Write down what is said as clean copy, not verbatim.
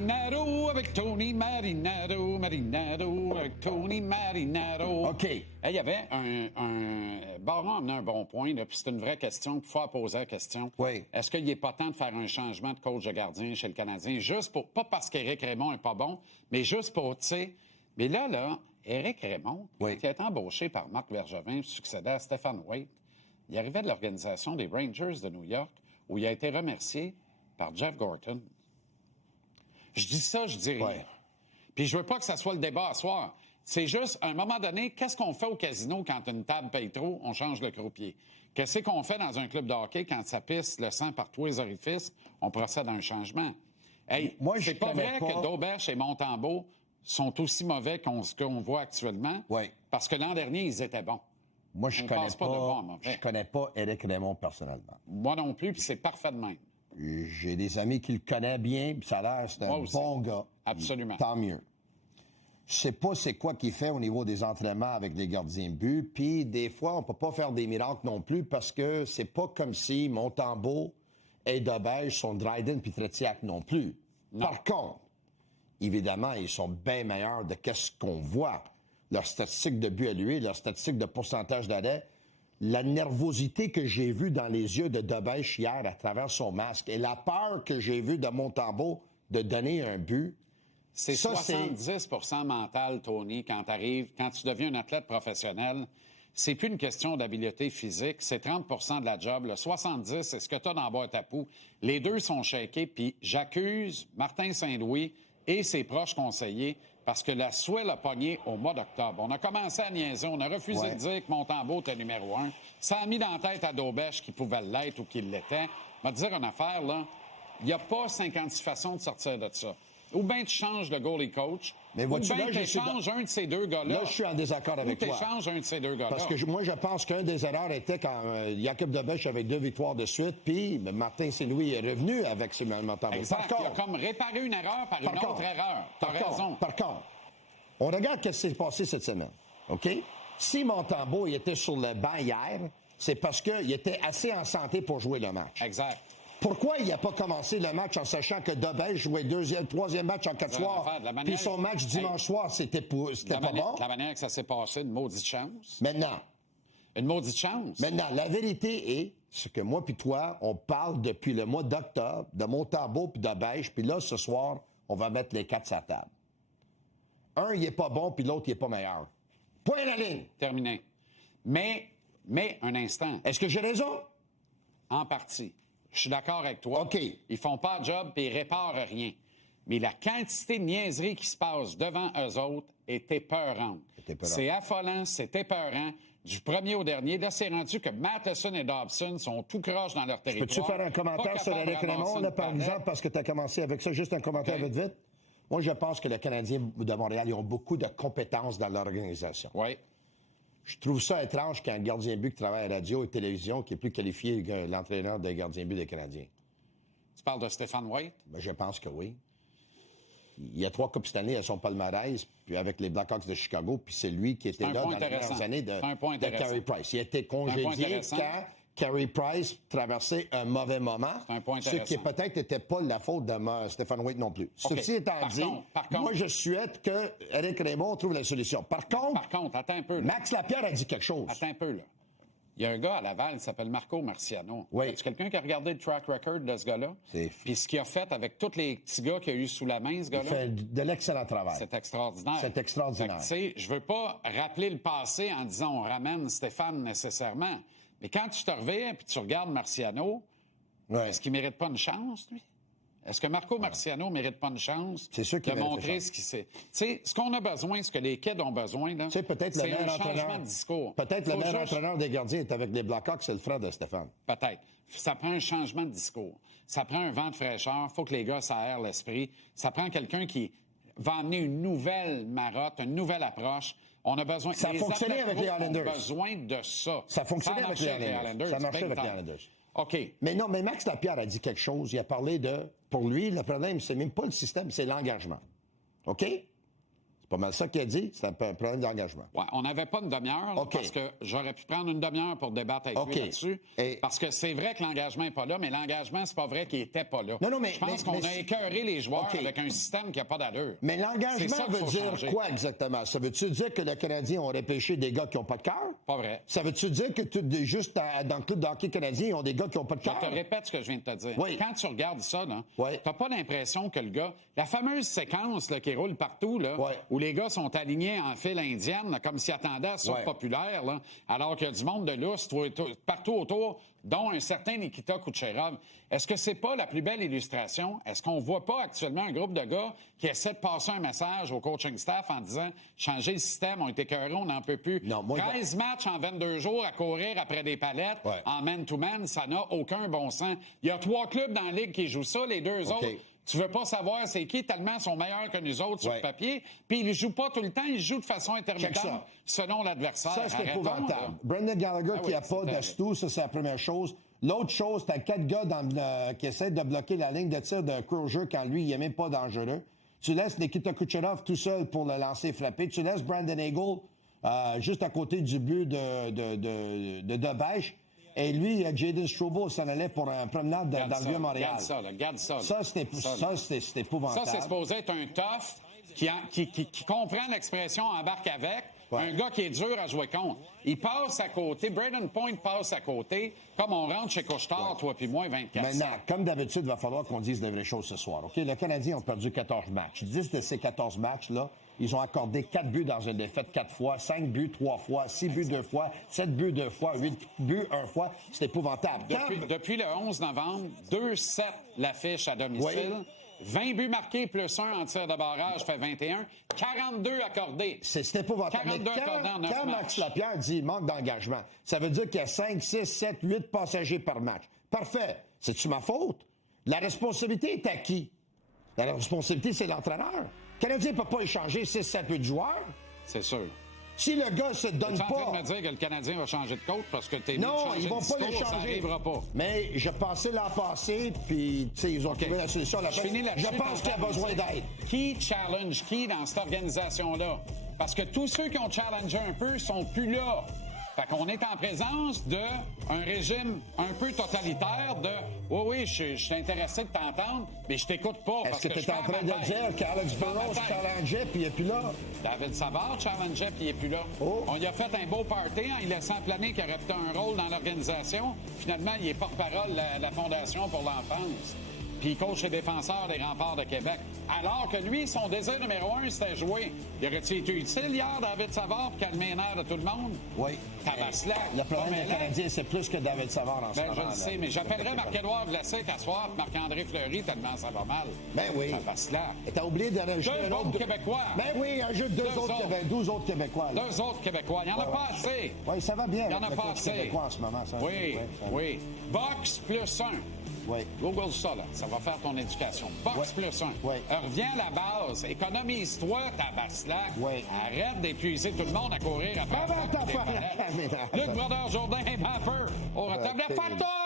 Marinaro avec Tony Marinaro, Marinaro avec Tony Marinaro. OK. Il y avait un Baron a amené un bon point, là, puis c'est une vraie question, il faut poser la question. Oui. Est-ce qu'il n'est pas temps de faire un changement de coach de gardien chez le Canadien, juste pour, pas parce qu'Éric Raymond est pas bon, mais juste pour, tu sais, mais là, Éric Raymond, oui. qui a été embauché par Marc Bergevin, succédait à Stéphane Waite, il arrivait de l'organisation des Rangers de New York, où il a été remercié par Jeff Gorton. Je dis ça, je dis rien. Ouais. Puis je veux pas que ça soit le débat à soir. C'est juste, à un moment donné, qu'est-ce qu'on fait au casino quand une table paye trop? On change le croupier. Qu'est-ce qu'on fait dans un club de hockey quand ça pisse le sang par tous les orifices? On procède à un changement. Hey, moi, c'est pas vrai que Dauberge et Montembeault sont aussi mauvais qu'on voit actuellement. Oui. Parce que l'an dernier, ils étaient bons. Moi, je connais pas Éric Raymond personnellement. Moi non plus, puis c'est parfait de même. J'ai des amis qui le connaissent bien, puis ça a l'air c'est un bon gars. Absolument. Tant mieux. Je sais pas c'est quoi qu'il fait au niveau des entraînements avec les gardiens de but, puis des fois, on peut pas faire des miracles non plus parce que c'est pas comme si Montembeault et Dauberge sont Dryden puis Tretiak non plus. Non. Par contre, évidemment, ils sont bien meilleurs de qu'est-ce qu'on voit. Leurs statistiques de but à lui, leurs statistiques de pourcentage d'arrêt, la nervosité que j'ai vue dans les yeux de Dauberge hier à travers son masque et la peur que j'ai vue de Montembeault de donner un but. C'est 70 mental, Tony, quand tu deviens un athlète professionnel. C'est plus une question d'habileté physique, c'est 30 de la job. Le 70, c'est ce que tu as dans la boîte à poux. Les deux sont shakés, puis j'accuse Martin Saint-Louis et ses proches conseillers parce que la Swell a pogné au mois d'octobre. On a commencé à niaiser, on a refusé de dire que Montembeault était numéro 1. Ça a mis dans la tête à Dauberge qu'il pouvait l'être ou qu'il l'était. Je vais te dire une affaire, là. Il n'y a pas 56 façons de sortir de ça. Ou bien tu changes le goalie coach, mais ou bien tu échanges un de ces deux gars-là. Là, je suis en désaccord avec toi. Ou tu échanges un de ces deux gars-là. Parce que moi, je pense qu'un des erreurs était quand Jacob Dauberge avait 2 victoires de suite, puis Martin Saint-Louis est revenu avec ce Montembeault. Exact. Il a comme réparé une erreur par une autre erreur. T'as raison. Par contre, on regarde ce qui s'est passé cette semaine. OK? Si Montembeault était sur le banc hier, c'est parce qu'il était assez en santé pour jouer le match. Exact. Pourquoi il n'a pas commencé le match en sachant que Dauberge jouait troisième match en 4 soirs, puis son match dimanche soir, c'était pas bon? De la manière que ça s'est passé, une maudite chance. Maintenant. Une maudite chance. Maintenant, la vérité est, ce que moi puis toi, on parle depuis le mois d'octobre de Montembeault puis Dauberge, puis là, ce soir, on va mettre les 4 sur la table. Un, il est pas bon, puis l'autre, il est pas meilleur. Point à la ligne. Terminé. Mais, un instant. Est-ce que j'ai raison? En partie. Je suis d'accord avec toi. OK. Ils font pas de job et ils réparent rien. Mais la quantité de niaiseries qui se passe devant eux autres est épeurante. C'est affolant, c'est épeurant. Du premier au dernier, là, c'est rendu que Matheson et Dobson sont tout croches dans leur territoire. Peux-tu faire un commentaire sur Éric Raymond, là, par exemple, parce que tu as commencé avec ça? Juste un commentaire vite. Moi, je pense que les Canadiens de Montréal, ils ont beaucoup de compétences dans l'organisation. Oui. Je trouve ça étrange qu'un gardien de but qui travaille à la radio et télévision qui est plus qualifié que l'entraîneur des gardiens de but des Canadiens. Tu parles de Stéphane Waite? Ben, je pense que oui. Il y a 3 Coupes Stanley à son palmarès, puis avec les Blackhawks de Chicago, puis c'est lui qui était là dans les dernières années de Carey Price. Il a été congédié quand Carey Price traversait un mauvais moment, ce qui peut-être n'était pas la faute de Stéphane Waite non plus. Okay. Ceci étant dit, moi, je souhaite que Éric Raymond trouve la solution. Par contre, attends un peu. Là. Max Lapierre a dit quelque chose. Attends un peu, là. Il y a un gars à Laval qui s'appelle Marco Marciano. Oui. Est-ce quelqu'un qui a regardé le track record de ce gars-là? Puis ce qu'il a fait avec tous les petits gars qu'il a eu sous la main, ce gars-là? Il fait de l'excellent travail. C'est extraordinaire. C'est extraordinaire. Tu sais, je veux pas rappeler le passé en disant on ramène Stéphane nécessairement. Mais quand tu te reviens et tu regardes Marciano, est-ce qu'il mérite pas une chance, lui? Est-ce que Marco Marciano mérite pas une chance de montrer ce qu'il sait? Tu sais, ce qu'on a besoin, ce que les kids ont besoin, là, c'est un changement de discours. Peut-être le meilleur entraîneur des gardiens est avec les Blackhawks, c'est le frère de Stéphane. Peut-être. Ça prend un changement de discours. Ça prend un vent de fraîcheur. Faut que les gars s'aèrent l'esprit. Ça prend quelqu'un qui va amener une nouvelle marotte, une nouvelle approche. On a besoin... Ça a fonctionné avec les Islanders. On a besoin de ça. Ça a fonctionné avec les Islanders. Ça a marché avec les Islanders. OK. Mais non, mais Max Lapierre a dit quelque chose. Il a parlé de... Pour lui, le problème, c'est même pas le système, c'est l'engagement. OK? C'est pas mal ça qu'il a dit. C'est un problème d'engagement. Ouais, on n'avait pas une demi-heure, parce que j'aurais pu prendre une demi-heure pour débattre avec lui là-dessus. Parce que c'est vrai que l'engagement n'est pas là, mais l'engagement, c'est pas vrai qu'il n'était pas là. Non, mais je pense qu'on a écœuré les joueurs avec un système qui n'a pas d'allure. Mais l'engagement veut dire quoi exactement? Ça veut-tu dire que les Canadiens ont repêché des gars qui n'ont pas de cœur? Pas vrai. Ça veut-tu dire que juste dans le club de hockey canadien, ils ont des gars qui n'ont pas de cœur? Je te répète ce que je viens de te dire. Oui. Quand tu regardes ça, tu n'as pas l'impression que le gars... La fameuse séquence là, qui roule partout, là, où les gars sont alignés en file indienne, là, comme s'ils attendaient à ça populaire, là, alors qu'il y a du monde de lousse partout autour, dont un certain Nikita Kucherov. Est-ce que c'est pas la plus belle illustration? Est-ce qu'on voit pas actuellement un groupe de gars qui essaie de passer un message au coaching staff en disant « Changer le système, on est écœurés, on n'en peut plus. » 13 matchs en 22 jours à courir après des palettes en man-to-man, ça n'a aucun bon sens. Il y a 3 clubs dans la Ligue qui jouent ça, les 2 autres... Tu veux pas savoir c'est qui, tellement sont meilleurs que nous autres sur le papier. Puis ils jouent pas tout le temps, ils jouent de façon intermittente selon l'adversaire. Ça, c'est épouvantable. Brendan Gallagher qui n'a pas d'astou, ça, c'est la première chose. L'autre chose, t'as 4 gars qui essaient de bloquer la ligne de tir de Crozier quand lui, il n'est même pas dangereux. Tu laisses Nikita Kucherov tout seul pour le lancer frappé. Tu laisses Brandon Hagel juste à côté du but de Debèche. Et lui, Jaden Struble s'en allait pour un promenade dans le Vieux-Montréal. Regarde ça. Ça, c'était épouvantable. Ça, c'est supposé être un tough qui comprend l'expression « embarque avec ». Un gars qui est dur à jouer contre. Il passe à côté. Braden Point passe à côté. Comme on rentre chez Couche-Tard, toi puis moi, 24. Maintenant, comme d'habitude, il va falloir qu'on dise de vraies choses ce soir. OK? Les Canadiens ont perdu 14 matchs. 10 de ces 14 matchs-là, ils ont accordé 4 buts dans une défaite 4 fois, 5 buts 3 fois, 6 buts 2 fois, 7 buts 2 fois, 8 buts 1 fois. C'est épouvantable. Depuis le 11 novembre, 2-7 l'affiche à domicile. 20 buts marqués plus 1 en tir de barrage fait 21. 42 accordés. C'est épouvantable. 42 accordés en 9 matchs. Quand Max Lapierre dit manque d'engagement, ça veut dire qu'il y a 5, 6, 7, 8 passagers par match. Parfait. C'est-tu ma faute? La responsabilité est à qui? La responsabilité, c'est l'entraîneur. Le Canadien ne peut pas échanger 6, 7, 8 joueurs. C'est sûr. Si le gars se donne pas... Tu es en train de me dire que le Canadien va changer de coach parce que t'es non, ils vont pas l'échanger. Ça n'arrivera pas. Mais je pensais l'an passé, puis ils ont trouvé la solution à la fin. Je pense qu'il y a besoin d'aide. Qui challenge qui dans cette organisation-là? Parce que tous ceux qui ont challengé un peu sont plus là. Fait qu'on est en présence d'un régime un peu totalitaire de « Oui, je suis intéressé de t'entendre, mais je t'écoute pas. » Est-ce que tu es en train de dire qu'Alex Burrows challengeait puis il n'est plus là? David Savard challengeait puis il n'est plus là. On lui a fait un beau party en lui laissant planer qu'il aurait peut-être un rôle dans l'organisation. Finalement, il est porte-parole de la Fondation pour l'enfance. Puis il coach les défenseurs des Remparts de Québec. Alors que lui, son désir numéro 1, c'était jouer. Il aurait-il été utile hier, David Savard, pour calmer les nerfs de tout le monde? Oui. Tabaslac. Le problème des Canadiens, c'est plus que David Savard en ce moment. Je le sais, mais j'appellerais Marc-Édouard Vlasic à soir, Marc-André Fleury, tellement ça va mal. Ben oui. Tabaslac. Et t'as oublié de rajouter un autre Québécois. Ben oui, un jeu de 12 autres Québécois. Là. 2 autres Québécois. Il n'y en a pas assez. Oui, ça va bien. Il n'y en a pas assez. Québécois en ce moment. Ça oui. Box plus 1. Oui. Google ça, là. Ça va faire ton éducation. Box plus 1. Oui. Reviens à la base. Économise-toi, tabaslac. Oui. Arrête d'épuiser tout le monde à courir après. Luc Brodeur Jourdain et Bamper. Au retable de facteur.